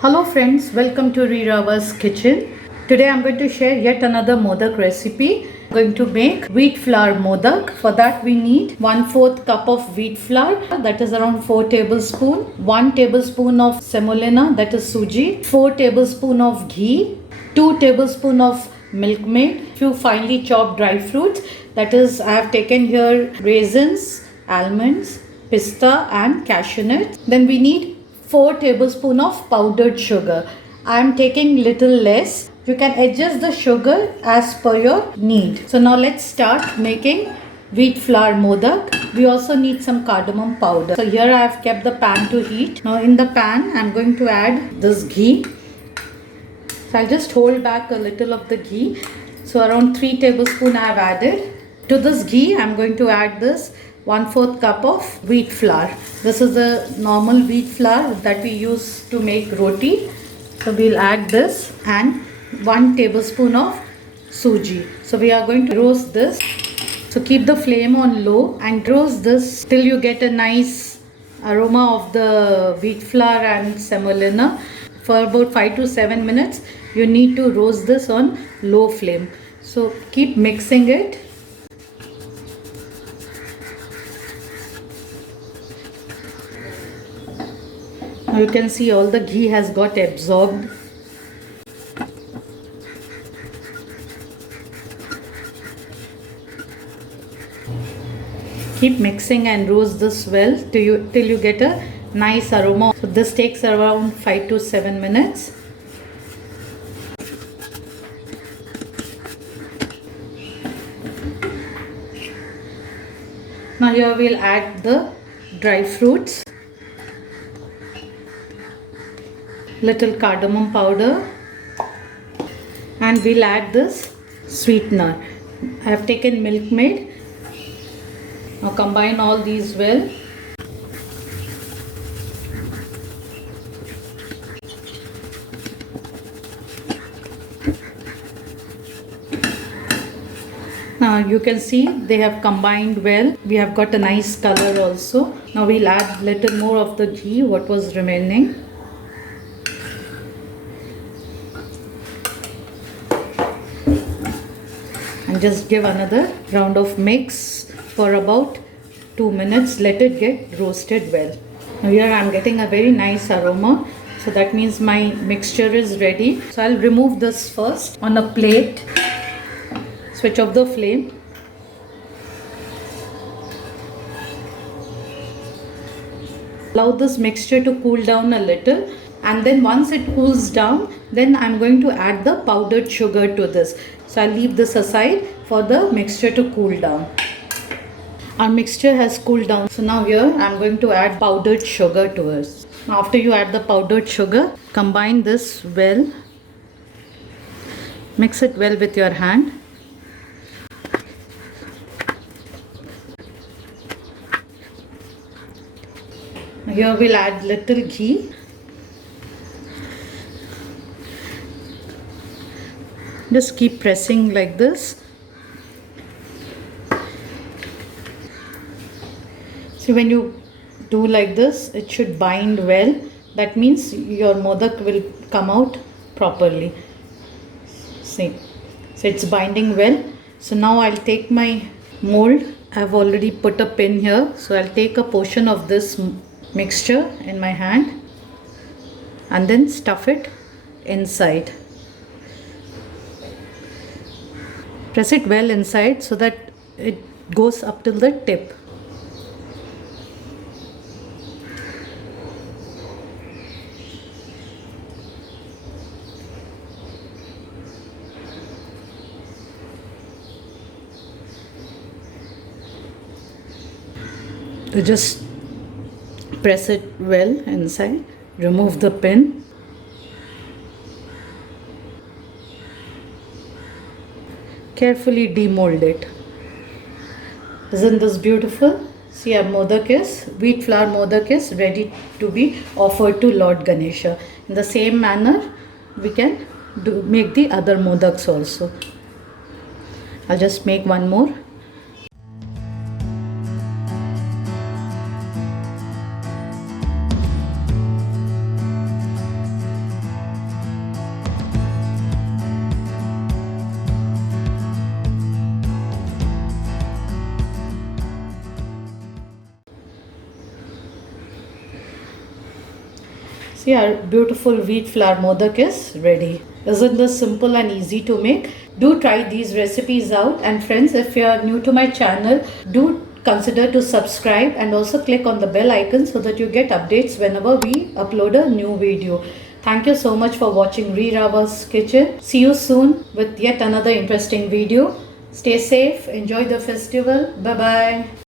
Hello friends, welcome to Rirava's kitchen. Today I'm going to share yet another modak recipe. I'm going to make wheat flour modak. For that we need 1/4 cup of wheat flour, that is around 4 tablespoons, 1 tablespoon of semolina, that is suji, 4 tablespoons of ghee, 2 tablespoons of milk maid, few finely chopped dry fruits, that is I have taken here raisins, almonds, pista and cashew nuts. Then we need 4 tablespoons of powdered sugar. I am taking little less. You can adjust the sugar as per your need. So now let's start making wheat flour modak. We also need some cardamom powder. So here I have kept the pan to heat. Now in the pan I am going to add this ghee. So I'll just hold back a little of the ghee. So around 3 tablespoons I have added. To this ghee I am going to add this 1/4 cup of wheat flour. This is the normal wheat flour that we use to make roti. So we'll add this and 1 tablespoon of suji. So we are going to roast this. So keep the flame on low and roast this till you get a nice aroma of the wheat flour and semolina. For about 5 to 7 minutes you need to roast this on low flame. So keep mixing it. Now you can see all the ghee has got absorbed. Keep mixing and roast this well till you get a nice aroma. So this takes around 5 to 7 minutes. Now here we'll add the dry fruits, little cardamom powder, and we'll add this sweetener. I have taken milk maid. Now combine all these well. Now you can see they have combined well. We have got a nice color also. Now we'll add little more of the ghee what was remaining. And just give another round of mix for about 2 minutes. Let it get roasted well. Now here I am getting a very nice aroma. So that means my mixture is ready. So I'll remove this first on a plate. Switch off the flame. Allow this mixture to cool down a little. And then once it cools down, then I'm going to add the powdered sugar to this. So I'll leave this aside for the mixture to cool down. Our mixture has cooled down. So now here I'm going to add powdered sugar to it. Now after you add the powdered sugar, combine this well. Mix it well with your hand. Here we'll add little ghee. Just keep pressing like this. See, when you do like this, it should bind well. That means your modak will come out properly. See, so it's binding well. So now I'll take my mold. I've already put a pin here. So I'll take a portion of this mixture in my hand and then stuff it inside. Press it well inside so that it goes up till the tip. So just press it well inside. Remove the pin. Carefully demold it. Isn't this beautiful? See, our wheat flour modak is ready to be offered to Lord Ganesha. In the same manner, we can make the other modaks also. I'll just make one more. See, our beautiful wheat flour modak is ready. Isn't this simple and easy to make? Do try these recipes out. And friends, if you are new to my channel, do consider to subscribe and also click on the bell icon so that you get updates whenever we upload a new video. Thank you so much for watching Rirava's Kitchen. See you soon with yet another interesting video. Stay safe, enjoy the festival. Bye bye.